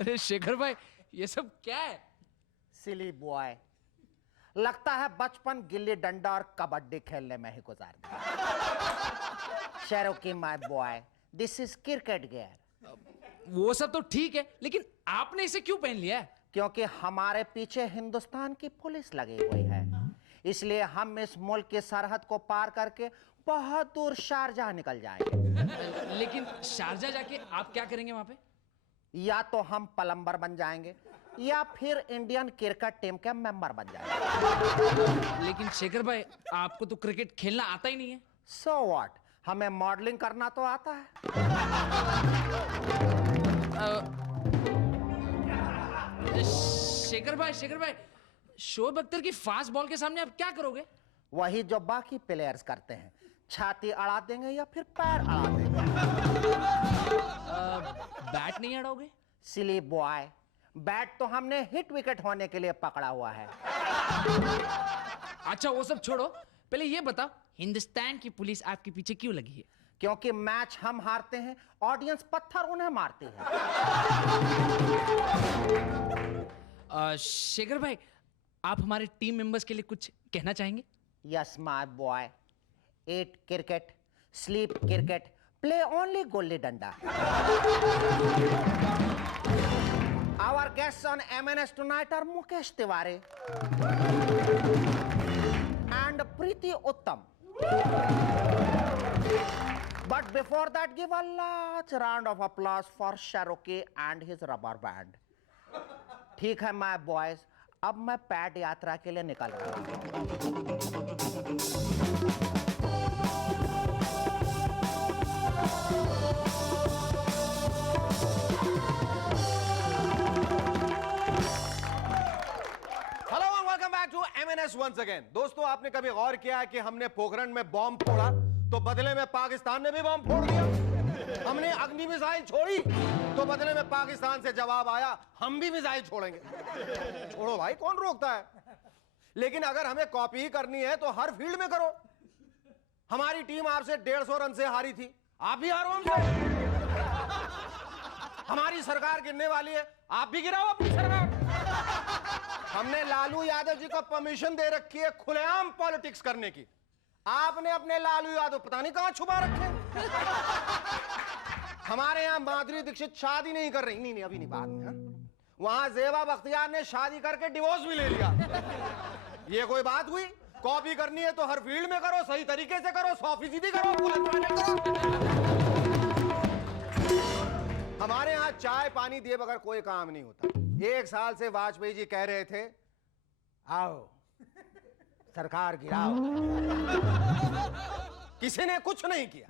अरे शेखर भाई, ये सब क्या है? सिली बॉय, लगता है बचपन गिल्ली डंडा और कबड्डी खेलने में ही गुजार दिया। शेरोकी my boy, this is cricket gear. वो सब तो ठीक है, लेकिन आपने इसे क्यों पहन लिया है? क्योंकि हमारे पीछे हिंदुस्तान की पुलिस लगी हुई है, इसलिए हम इस मुल्क की सरहद को पार करके बहुत दूर शारजाह निकल जाएंगे। लेकिन शारजा जाके आप क्या करेंगे वहां पे? या तो हम प्लम्बर बन जाएंगे या फिर इंडियन क्रिकेट टीम के मेंबर बन जाएंगे। लेकिन शेखर भाई, आपको तो क्रिकेट खेलना आता ही नहीं है। सो व्हाट, हमें मॉडलिंग करना तो आता है। शेखर भाई, शोएब अख्तर की फास्ट बॉल के सामने आप क्या करोगे? वही जो बाकी प्लेयर्स करते हैं, छाती अड़ा देंगे या फिर पैर अड़ा देंगे। बैट नहीं अड़ाओगे? सिली बॉय, बैट तो हमने हिट विकेट होने के लिए पकड़ा हुआ है। अच्छा वो सब छोड़ो, पहले ये बताओ हिंदुस्तान की पुलिस आपके पीछे क्यों लगी है? क्योंकि मैच हम हारते हैं, ऑडियंस पत्थर उन्हें मारती है। शेखर भाई, आप हमारे टीम मेंबर्स के लिए कुछ कहना चाहेंगे? Yes my boy, eat cricket, sleep cricket, play only gulli danda. Our guests on MNS tonight are Mukesh Tiwari and Preeti Uttam. But before that, give a large round of applause for Shahrukh and his rubber band. ठीक है my boys, अब मैं pad यात्रा के लिए निकल रहा हूँ। MNS once again. दोस्तों, आपने कभी गौर किया है कि हमने पोखरण में बॉम्ब फोड़ा तो बदले में पाकिस्तान ने भी बॉम्ब फोड़ दिया। हमने अग्नि मिसाइल छोड़ी तो बदले में पाकिस्तान से जवाब आया, हम भी मिसाइल छोड़ेंगे। छोड़ो भाई, कौन रोकता है? लेकिन अगर हमें कॉपी ही करनी है तो हर फील्ड में करो। हमारी टीम आपसे 150 रन से हारी थी, आप भी हारो हमसे। हमारी सरकार गिरने वाली है, आप भी गिराओ अपनी सरकार। हमने लालू यादव जी को परमिशन दे रखी है खुलेआम पॉलिटिक्स करने की, आपने अपने लालू यादव पता नहीं कहां छुपा रखे। हमारे यहां माधुरी दीक्षित शादी नहीं कर रही, नहीं अभी नहीं, बाद में। वहां जेबा बख्तियार ने शादी करके डिवोर्स भी ले लिया। ये कोई बात हुई? कॉपी करनी है तो हर फील्ड में करो, सही तरीके से करो, 100% करो। हमारे यहां चाय पानी दिए बगैर कोई काम नहीं होता। 1 साल से वाजपेयी जी कह रहे थे, आओ सरकार गिराओ, किसी ने कुछ नहीं किया।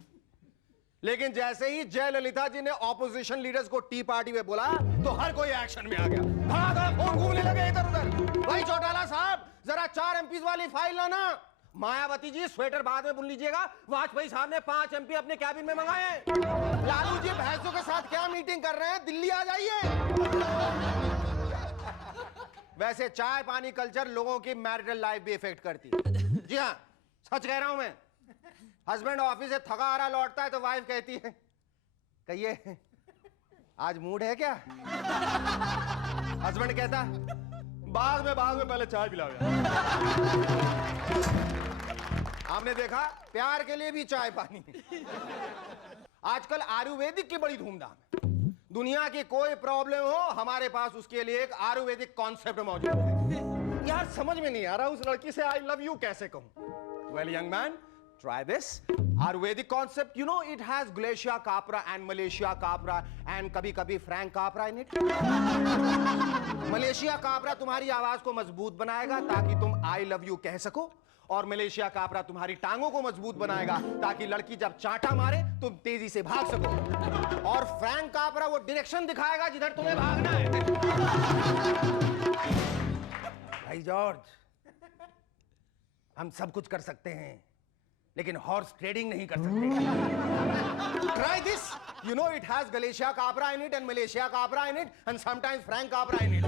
लेकिन जैसे ही जयललिता जी ने ऑपोजिशन लीडर्स को टी पार्टी में बुला तो हर कोई एक्शन में आ गया, धड़ाधड़ फोन घूमने लगे इधर उधर। भाई चौटाला साहब, जरा 4 MPs वाली फाइल लाना। मायावती जी, स्वेटर बाद में बुन लीजिएगा, वाजपेयी साहब ने 5 MP अपने कैबिन में मंगाए हैं। लालू जी भैंसों के साथ क्या मीटिंग कर रहे हैं, दिल्ली आ जाइए। वैसे चाय पानी कल्चर लोगों की मैरिटल लाइफ भी इफेक्ट करती है। जी हाँ, सच कह रहा हूं मैं। हस्बैंड ऑफिस से थका हारा लौटता है तो वाइफ कहती है, कहिए आज मूड है क्या? हस्बैंड कहता, बाद में पहले चाय पिलाओ यार। आपने देखा, प्यार के लिए भी चाय पानी। आजकल आयुर्वेदिक की बड़ी धूमधाम है। दुनिया की कोई प्रॉब्लम हो, हमारे पास उसके लिए एक आयुर्वेदिक कॉन्सेप्ट मौजूद है। यार समझ में नहीं आ रहा उस लड़की से आई लव यू कैसे कहूं। Well young man, try this Ayurvedic concept. You know it has Glacia capra and Malaysia capra and कभी-कभी Frank capra in it. Malaysia Capra तुम्हारी आवाज को मजबूत बनाएगा ताकि तुम I love you कह सको, और मलेशिया कापरा तुम्हारी टांगों को मजबूत बनाएगा ताकि लड़की जब चांटा मारे तुम तेजी से भाग सको, और फ्रैंक कापरा वो डायरेक्शन दिखाएगा जिधर तुम्हें भागना है। भाई जॉर्ज, हम सब कुछ कर सकते हैं लेकिन हॉर्स ट्रेडिंग नहीं कर सकते। Try this. You know it has Galicia capra in it and Malaysia capra in it and sometimes Frank capra in it.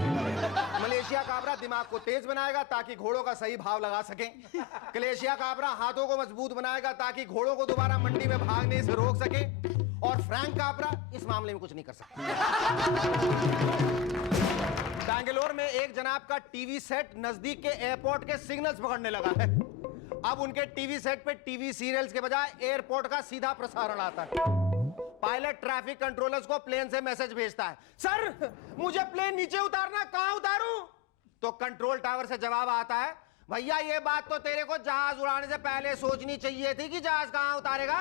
Malaysia Kabra दिमाग को तेज बनाएगा ताकि घोड़ों का सही भाव लगा सकें। गलेशिया काबरा हाथों को मजबूत बनाएगा ताकि घोड़ों को दोबारा मंडी में भागने से रोक सके। और फ्रैंक कापरा इस मामले में कुछ नहीं कर सकते। बैंगलोर में एक जनाब का टीवी सेट नजदीक के एयरपोर्ट के सिग्नल्स पकड़ने लगा है। अब उनके टीवी सेट पे टीवी सीरियल्स के बजाय एयरपोर्ट का सीधा प्रसारण आता है। पायलट ट्रैफिक कंट्रोलर्स को प्लेन से मैसेज भेजता है, सर मुझे प्लेन नीचे उतारना, कहां उतारूं? तो कंट्रोल टावर से जवाब आता है, भैया ये बात तो तेरे को जहाज उड़ाने से पहले सोचनी चाहिए थी कि जहाज कहां उतारेगा।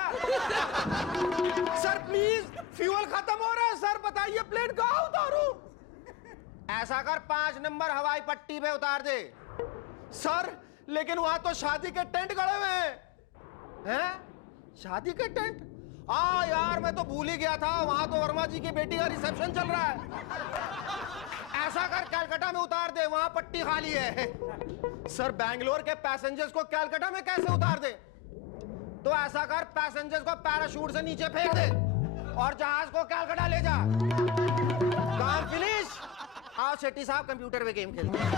सर प्लीज फ्यूल खत्म हो रहा है, सर बताइए प्लेन कहां उतारूं? ऐसा कर 5 नंबर हवाई पट्टी पे उतार दे। सर लेकिन वहां तो शादी के टेंट गड़े हुए हैं। शादी के टेंट? यार मैं तो भूल ही गया था, वहां तो वर्मा जी की बेटी का रिसेप्शन चल रहा है। ऐसा कर कलकत्ता में उतार दे, वहां पट्टी खाली है। सर बैंगलोर के पैसेंजर्स को कलकत्ता में कैसे उतार दे? तो ऐसा कर पैसेंजर्स को पैराशूट से नीचे फेंक दे और जहाज को कलकत्ता ले जा। काम फिनिश। आओ शेट्टी साहब कंप्यूटर पे गेम खेलते हैं।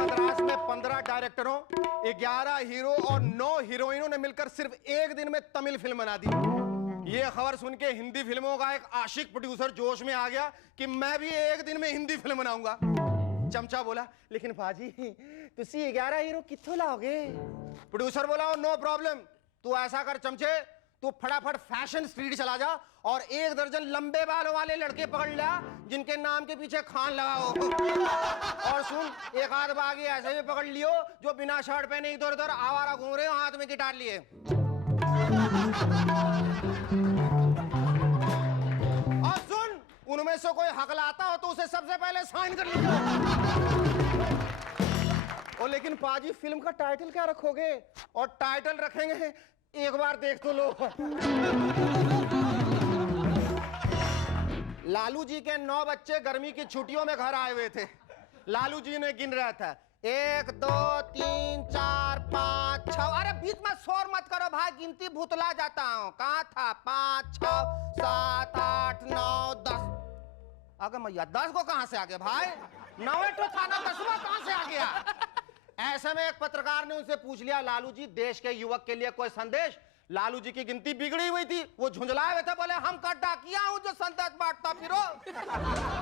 मद्रास में 15 डायरेक्टरों, 11 हीरो और 9 हीरोइनों ने मिलकर सिर्फ एक दिन में तमिल फिल्म बना दी। ये खबर सुन के हिंदी फिल्मों का एक आशिक प्रोड्यूसर जोश में आ गया कि मैं भी एक दिन में हिंदी फिल्म बनाऊंगा। चमचा बोला, लेकिन बाजी तुसी 11 हीरो कित्थों लाओगे? प्रोड्यूसर बोला, नो प्रॉब्लम, तू ऐसा कर चमचे, तू फटाफट फैशन स्ट्रीट चला जा और 1 दर्जन लंबे बालों वाले लड़के पकड़ ला जिनके नाम के पीछे खान लगा हो। और सुन, एक आध बागी ऐसे भी पकड़ लियो जो बिना शर्ट पहने इधर उधर आवारा घूम रहे हो, हाथ में गिटार लिए। और सुन, उनमें से कोई हकलाता हो तो उसे सबसे पहले साइन कर लीजिए। और लेकिन पाजी फिल्म का टाइटल क्या रखोगे? और टाइटल रखेंगे एक बार देख तो लो। लालू जी के 9 बच्चे गर्मी की छुट्टियों में घर आए हुए थे। लालू जी ने गिन रहा था, 1 2 3 4 5 6। अरे बीच में शोर मत करो भाई, गिनती भुतला जाता हूं। कहां था? 5 6 7 8 9 10। अगर मैया 10 को कहां से आ गए भाई? 9 तो था ना, 10वां कहां से आ गया? ऐसे में एक पत्रकार ने उनसे पूछ लिया, लालू जी देश के युवक के लिए कोई संदेश? लालू जी की गिनती बिगड़ी हुई थी, वो झुंझलाए हुए थे, बोले हम का डाकिया हूं जो संदेश बांटता फिरो।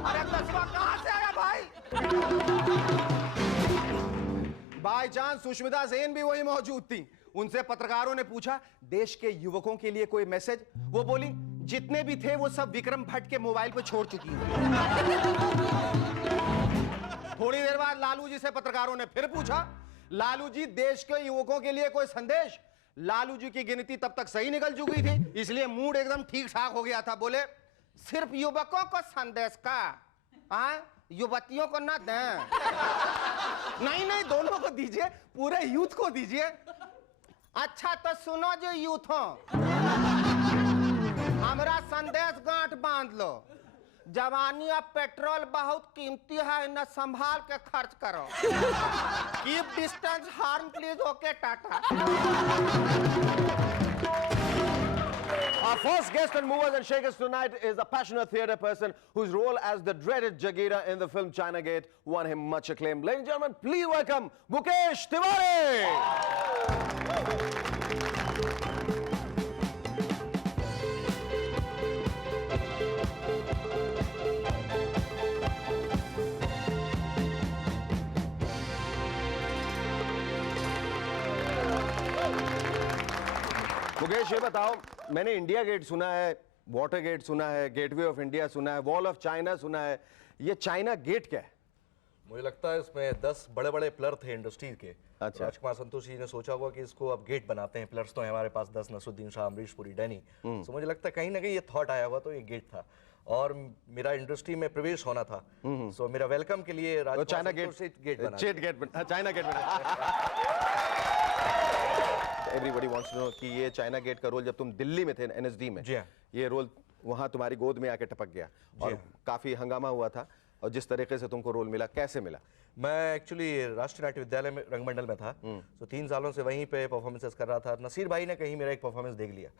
अरे 10वां कहां से आया भाई? बाई चांस सुष्मिता सेन भी वही मौजूद थी। उनसे पत्रकारों ने पूछा, देश के युवकों के लिए कोई मैसेज? वो बोली, जितने भी थे वो सब विक्रम भट्ट के मोबाइल पे छोड़ चुकी हूं। थोड़ी देर बाद लालू जी से पत्रकारों ने फिर पूछा, लालू जी देश के युवकों के लिए कोई संदेश? लालू जी की गिनती तब तक सही निकल चुकी थी, इसलिए मूड एकदम ठीक ठाक हो गया था। बोले, सिर्फ युवकों को संदेश का, युवतियों को ना दें। नहीं दोनों को दीजिए, पूरे यूथ को दीजिए। अच्छा तो सुनो जो यूथ हो, हमारा संदेश गांठ बांध लो, जवानी और पेट्रोल बहुत कीमती है, न संभाल के खर्च करो। Keep distance, harm please, okay Tata. Our first guest on Movers and Shakers tonight is a passionate theatre person whose role as the dreaded Jagira in the film China Gate won him much acclaim. Ladies and gentlemen, please welcome Mukesh Tiwari. Mukesh ये बताओ, मैंने India gate सुना है, water gate सुना है, gateway of India सुना है, wall of China सुना है, ये चाइना गेट क्या है? मुझे लगता है इसमें 10 बड़े बड़े पिलर थे इंडस्ट्री के। अच्छा। राजकुमार संतोष जी ने सोचा होगा कि इसको अब गेट बनाते हैं। पिलर्स तो हैं हमारे पास 10, नसरुद्दीन शाह, अमरीश पुरी, डैनी। तो मुझे लगता है कहीं ना कहीं ये थॉट आया हुआ तो ये गेट था और मेरा इंडस्ट्री में प्रवेश होना था। सो मेरा वेलकम के लिए तो चाइना गेट बना China gate everybody wants to know कि ये चाइना गेट का रोल जब तुम दिल्ली में थे एनएसडी में, जी हाँ। ये रोल वहां तुम्हारी गोद में आके टपक गया और काफी हंगामा हुआ था, और जिस तरीके से तुमको रोल मिला, कैसे मिला? मैं एक्चुअली राष्ट्रीय नाट्य विद्यालय में रंगमंडल में था, तो 3 सालों से वहीं पे परफॉर्मेंसेस कर रहा था। नसीर भाई ने कहीं मेरा एक परफॉर्मेंस देख लिया।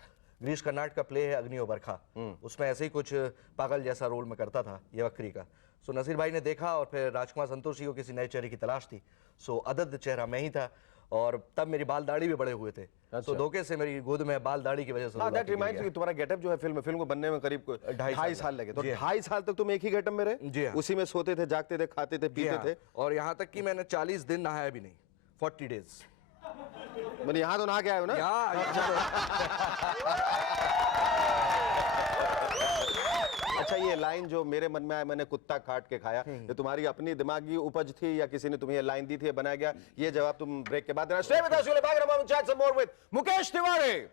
गिरीश कर्नाड का प्ले है अग्नि और बरखा, उसमें ऐसे ही कुछ पागल जैसा रोल में करता था, ये वक्री का। सो नसीर भाई ने देखा और फिर राजकुमार संतोष जी को किसी नए चेहरे की तलाश थी। सो अदद चेहरा मैं ही था और तब मेरी बाल दाढ़ी भी बड़े हुए थे। तो धोखे से मेरी गोद में बाल दाढ़ी की वजह से हाँ, दैट रिमाइंड्स मी, तुम्हारा गेटअप जो है फिल्म को बनने में करीब 2.5 साल लगे। तो 2.5 साल तक तुम एक ही गेटअप में रहे? जी हाँ। उसी में सोते थे, जागते थे, खाते थे, पीते थे? और यहाँ तक कि मैंने 40 दिन नहाया भी नहीं, 40 डेज। मैंने यहाँ तो नहा के आए हो ना? अच्छा, ये लाइन जो मेरे मन में आया, मैंने कुत्ता काट के खाया, ये तुम्हारी अपनी दिमागी उपज थी या किसी ने तुम्हें ये लाइन दी थी, बनाया गया? ये जवाब तुम ब्रेक के बाद देना। Stay with us, you'll be back in a moment. Chat some more with Mukesh Tiwari.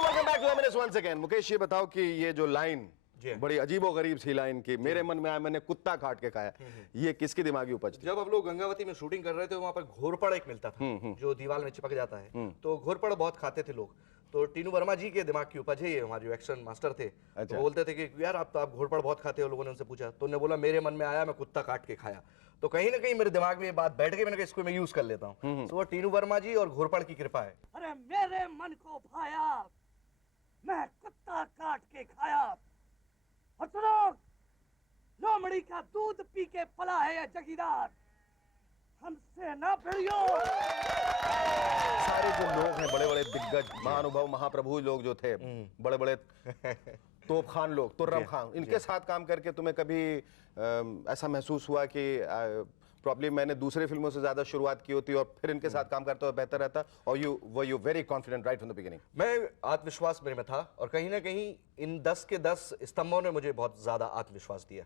Welcome back to M&S once again. Mukesh, ये बताओ कि ये जो लाइन बड़ी अजीबोगरीब सी लाइन की मेरे मन में आया, मैंने कुत्ता काट के खाया, ये किसकी दिमागी उपज थी? जब हम लोग गंगावती में शूटिंग कर रहे थे, वहां पर घोरपड़ एक मिलता था जो दीवार में चिपक जाता है, तो घोरपड़ बहुत खाते थे लोग। तो टीनू वर्मा जी के दिमाग की उपज है ये, हमारे जो एक्शन मास्टर थे। तो बोलते थे कि यार आप घोरपड़ बहुत खाते हो। लोगों ने उनसे पूछा तो उन्होंने बोला मेरे मन में आया, मैं कुत्ता काट के खाया। तो कहीं ना कहीं मेरे दिमाग में ये बात बैठ गई, मैंने कहा इसको मैं यूज कर लेता हूँ। तो वो टीनू वर्मा जी और घोरपड़ की कृपा है। अरे मेरे मन को भाया, मैं कुत्ता काट के खाया। और सुनो, लोमड़ी का दूध पी के पला है ये जगीदार, हमसे ना भिड़ियो। सारे जो लोग हैं, बड़े बड़े दिग्गज, महानुभव, महाप्रभु लोग जो थे, बड़े बड़े तोप खान लोग, तुर्रम खान, इनके साथ काम करके तुम्हें कभी ऐसा महसूस हुआ कि प्रॉब्ली मैंने दूसरे फिल्मों से ज्यादा शुरुआत की होती और फिर इनके साथ काम करता हुआ बेहतर रहता, और you very confident right from the beginning? मैं आत्मविश्वास मेरे में था, और कहीं ना कहीं इन 10 के 10 स्तंभों ने मुझे बहुत ज्यादा आत्मविश्वास दिया।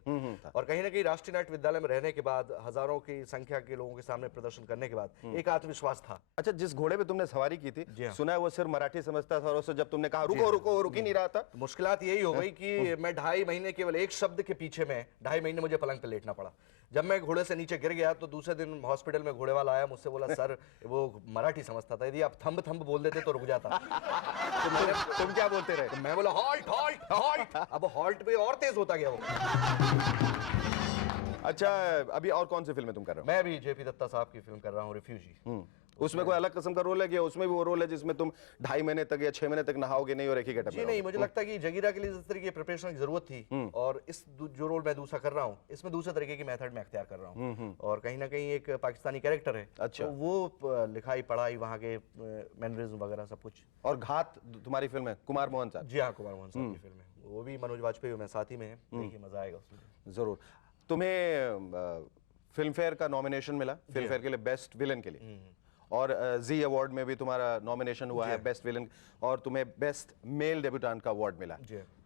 और कहीं ना कहीं राष्ट्रीय नाट्य विद्यालय में रहने के बाद, हजारों की संख्या के लोगों के सामने प्रदर्शन करने के बाद एक आत्मविश्वास था। अच्छा, जिस घोड़े पे तुमने सवारी की थी, सुना है वो सिर्फ मराठी समझता था, और उससे जब तुमने कहा रुको रुको, रुक ही नहीं रहा था। तो मुश्किलात यही हो गई कि मैं 2.5 महीने केवल एक शब्द के पीछे में 2.5 महीने मुझे पलंग पे लेटना पड़ा। जब मैं घोड़े से नीचे गिर गया तो दूसरे दिन हॉस्पिटल में घोड़े वाला आया, मुझसे बोला सर वो मराठी समझता था, यदि आप थंब थंब बोल देते तो रुक जाता। तो तुम क्या बोलते रहे? तो मैं बोला हॉल्ट हॉल्ट हॉल्ट। अब हॉल्ट पे और तेज होता गया वो। अच्छा, अभी और कौन सी फिल्में तुम कर रहे हो? मैं भी जेपी दत्ता साहब की फिल्म कर रहा हूँ, रिफ्यूजी। उसमें कोई अलग किस्म का रोल है कि उसमें भी वो रोल है जिसमें तुम 2.5 महीने तक या 6 महीने तक नहाओगे नहीं और एक ही गेटअप में? जी नहीं, मुझे लगता है कि जगीरा के लिए जिस तरीके की प्रिपरेशन की जरूरत थी, और इस जो रोल मैं दूसरा कर रहा हूँ, इसमें दूसरे तरीके की मेथड में अख्तियार कर रहा हूँ। और कहीं ना कहीं एक पाकिस्तानी कैरेक्टर है। अच्छा। तो वो लिखाई पढ़ाई, वहाँ के मैनरिज्म वगैरह सब कुछ। और घात तुम्हारी फिल्म है, कुमार मोहन साहब? जी हाँ, कुमार मोहन साहब की फिल्म है, वो भी मनोज वाजपेयी में साथ ही में है। देखिए मजा आएगा उसमें जरूर। तुम्हें फिल्म फेयर का नॉमिनेशन मिला, फिल्म फेयर के लिए बेस्ट विलन के लिए, और जी अवार्ड में भी तुम्हारा नॉमिनेशन हुआ है बेस्ट विलन, और तुम्हें बेस्ट मेल डेब्यूटेंट का अवार्ड मिला।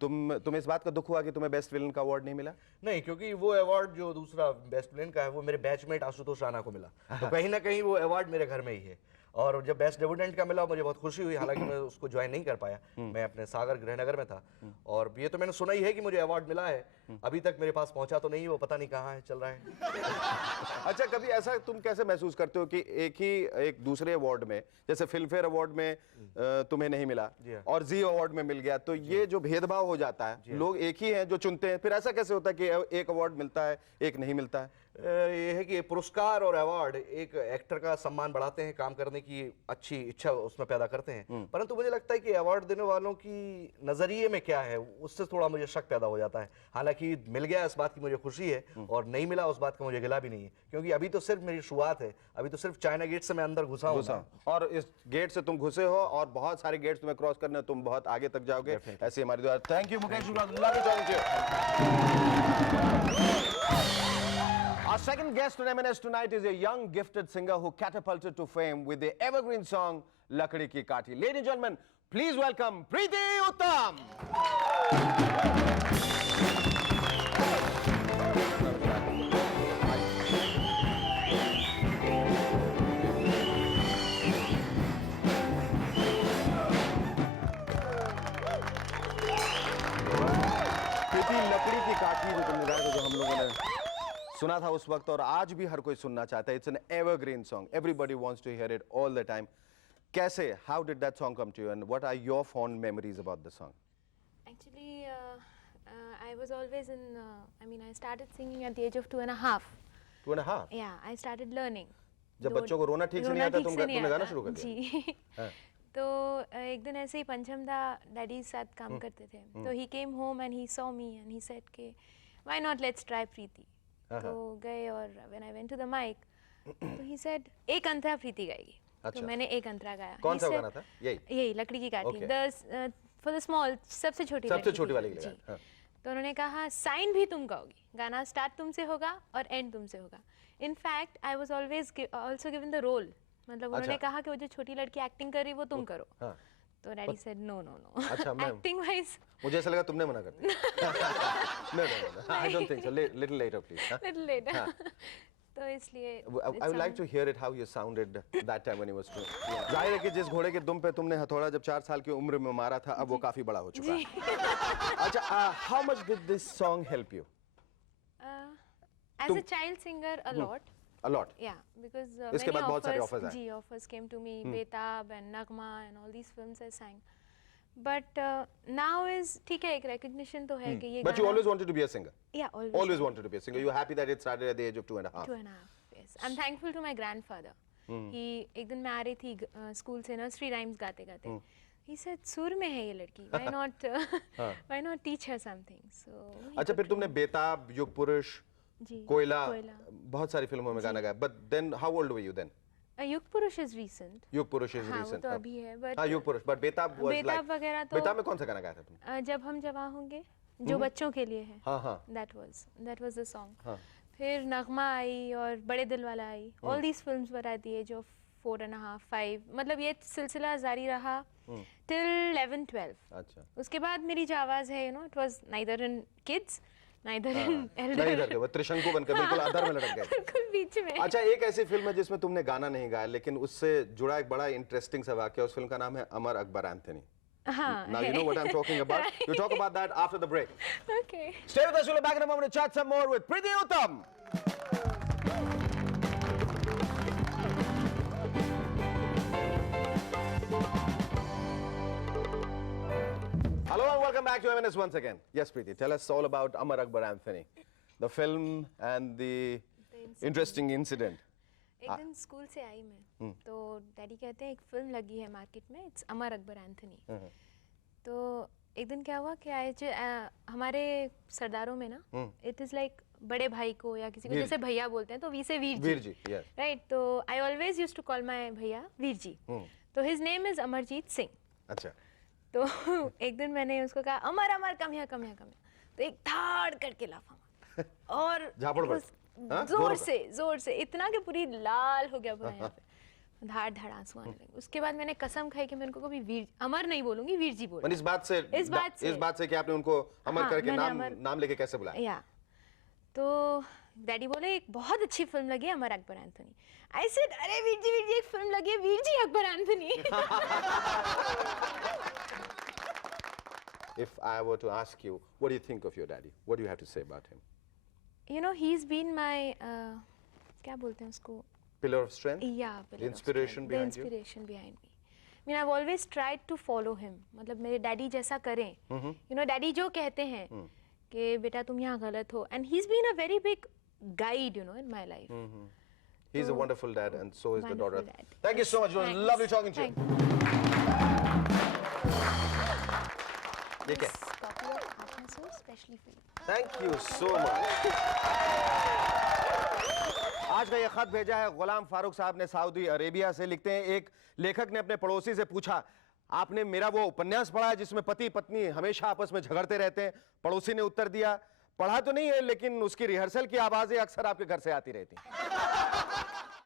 तुम्हें इस बात का दुख हुआ कि तुम्हें बेस्ट विलन का अवार्ड नहीं मिला? नहीं, क्योंकि वो अवार्ड जो दूसरा बेस्ट विलन का है वो मेरे बैचमेट आशुतोष राणा को मिला। तो कहीं ना कहीं वो अवार्ड मेरे घर में ही है। और जब बेस्ट डेब्यूटेंट का मिला मुझे बहुत खुशी हुई, हालांकि मैं उसको ज्वाइन नहीं कर पाया, मैं अपने सागर गृहनगर में था। और ये तो मैंने सुना ही है कि मुझे अवार्ड मिला है, अभी तक मेरे पास पहुंचा तो नहीं, वो पता नहीं कहाँ है, चल रहा है। अच्छा, कभी ऐसा तुम कैसे महसूस करते हो कि एक दूसरे अवार्ड में, जैसे फिल्म फेयर अवार्ड में तुम्हें नहीं मिला और जी अवार्ड में मिल गया, तो ये जो भेदभाव हो जाता है, लोग एक ही हैं जो चुनते हैं, फिर ऐसा कैसे होता है कि एक अवार्ड मिलता है एक नहीं मिलता है? ये है कि पुरस्कार और अवार्ड एक एक्टर का सम्मान बढ़ाते हैं, काम करने की अच्छी इच्छा उसमें पैदा करते हैं, परंतु मुझे लगता है कि अवार्ड देने वालों की नजरिए में क्या है उससे थोड़ा मुझे शक पैदा हो जाता है। हालांकि मिल गया इस बात की मुझे खुशी है, और नहीं मिला उस बात का मुझे गिला भी नहीं है, क्योंकि अभी तो सिर्फ मेरी शुरुआत है, अभी तो सिर्फ चाइना गेट से मैं अंदर घुसा हूं, और इस गेट से तुम घुसे हो और बहुत सारे गेट्स तुम्हें क्रॉस करने, तुम बहुत आगे तक जाओगे, ऐसी हमारी दुआ। Thank you Mukesh, Our second guest on M&S tonight is a young gifted singer who catapulted to fame with the evergreen song Lakdi Ki Kathi. Ladies and gentlemen, please welcome Preeti Uttam. प्रीति, लकड़ी की काठी जो तुमने गाया, जो हम लोगों ने सुना था उस वक्त और आज भी हर कोई सुनना चाहता है, it's an evergreen song, everybody wants to hear it all the time. कैसे, how did that song come to you and what are your fond memories about the song? Actually, I was always in, I started singing at the age of 2.5. 2.5? Yeah, I started learning. जब बच्चों को रोना ठीक से नहीं आता तुमने गाना शुरू कर दिया? जी। तो एक दिन ऐसे ही पंचम दा डैडी साथ काम करते थे, तो he came home and he saw me and he said के why not let's try Preeti. तो गए और when I went to the mic तो ही सेड एक अंतरा प्रीति गाएगी। तो मैंने एक अंतरा गाया। कौन सा गाना था? यही लकड़ी की काठी, फॉर द स्मॉल, सबसे छोटी वाली जी। हाँ। तो उन्होंने कहा साइन भी तुम गाओगी, गाना स्टार्ट तुमसे होगा और एंड तुमसे होगा। In fact I was always also given the role, मतलब उन्होंने कहा कि वो जो छोटी लड़की एक्टिंग कर रही वो तुम करो। हाँ। तो daddy said no no no. अच्छा, एक्टिंग वाइज मुझे ऐसा लगा तुमने मना कर दिया। No, I don't think so. Little later, please. Huh? Little letter. तो इसलिए I would like to hear it how you sounded that time when you was doing. जाहिर है कि जिस घोड़े के दुम पे तुमने हथौड़ा जब 4 साल की उम्र में मारा था, अब वो काफी बड़ा हो चुका है। अच्छा, how much did this song help you? As a child singer, a lot. A lot. Yeah, because इसके many बाद बहुत सारे offers, offers आए। जी, offers came to me, Betab and Nagma and all these films I sang. But now is ठीक है, एक recognition तो है कि ये But you always wanted to be a singer. Yeah, always. Always wanted to be a singer. You're happy that it started at the age of 2.5. 2.5. Yes, I'm thankful to my grandfather. He एक दिन मैं आ रही थी school से nursery rhymes गाते गाते. He said सुर में है ये लड़की. Why not teach her something? So. अच्छा, फिर तुमने बेताब, युग पुरुष, कोयला, बहुत सारी फिल्मों में गाना गाया. But then how old were you then? युग पुरुष is recent. युग पुरुष is हाँ, recent. वो तो अभी है, but हाँ, युग पुरुष. But बेताब was like. बेताब वगैरह तो. बेताब में कौन सा गाना गाया था तुमने? जब हम जवां होंगे, जो बच्चों के लिए है. हाँ हाँ. That was the song. हाँ. फिर नगमा आई और बड़े दिल वाला आई. All these films were at the age of 4.5, 5. मतलब ये सिलसिला जारी रहा till 11, 12. अच्छा. उसके बाद मेरी जो आवाज़ है, it was neither in kids, neither in elder. नहीं करके वो त्रिशंकु बनकर बिल्कुल अधर में लटक गए. बिल्कुल बीच में. अच्छा, एक ऐसी फिल्म है जिसमें तुमने गाना नहीं गाया, लेकिन उससे जुड़ा एक बड़ा इंटरेस्टिंग सा वाक्य. उस फिल्म का नाम है अमर अकबर एंथनी. हाँ. Now you know what I'm talking about. We'll talk about that after the break. Okay. Stay with us. We'll be back in a moment to chat some more with Preeti Uttam. Hello and welcome back to MNS once again. Yes, Preeti, tell us all about Amar Akbar Anthony, the film and the interesting incident. एक दिन school से आई मैं, तो daddy कहते हैं एक film लगी है मार्केट में, इट्स अमर अकबर एंथनी. तो एक दिन क्या हुआ कि हमारे सरदारों में ना, इट इज लाइक बड़े भाई को या किसी को जैसे भैया बोलते हैं, तो वी से वीर जी, राइट. तो I always used to call my भैया वीर जी. तो his name is Amarjeet Singh. अच्छा. तो एक दिन मैंने उसको कहा अमर अमर कम यहाँ कम यहाँ कम यहाँ, तो एक धाड़ करके लाफा मारा और झापड़ पड़. जोर से इतना कि पूरी लाल हो गया पूरा यहाँ पे, धाड़ धाड़ आंसू आने लगे. उसके बाद मैंने कसम खाई कि मैं उनको कभी वीर अमर नहीं बोलूंगी, वीर जी बोलूंगी. इस बात से कि आपने उनको अमर करके नाम लेके कैसे बुलाया? या तो डैडी बोले एक बहुत अच्छी फिल्म लगी है अमर अकबर एंथनी. आई सेड अरे वीर जी एक फिल्म लगी है Veer ji Akbar Anthony. If I were to ask you, what do you think of your daddy? What do you have to say about him? You know, he's been my क्या बोलते हैं उसको? Pillar of strength? Yeah, pillar inspiration of strength. behind the inspiration behind me. I mean, I've always tried to follow him. मतलब मेरे daddy जैसा करें. You know, daddy जो कहते हैं कि बेटा तुम यहाँ गलत हो. And he's been a very big guide, you know, in my life. He's a wonderful dad, and so is the daughter. Dad. Thank you so much. It was Thanks. lovely talking to you. This copy of Aapne So specially for you. Thank you so much. आज का ये खत भेजा है गुलाम फारूक साहब ने Saudi Arabia से. लिखते हैं, एक लेखक ने अपने पड़ोसी से पूछा, आपने मेरा वो उपन्यास पढ़ा है जिसमें पति पत्नी हमेशा आपस में झगड़ते रहते हैं? पड़ोसी ने उत्तर दिया, पढ़ा तो नहीं है, लेकिन उसकी रिहर्सल की आवाजें अक्सर आपके घर से आती रहती.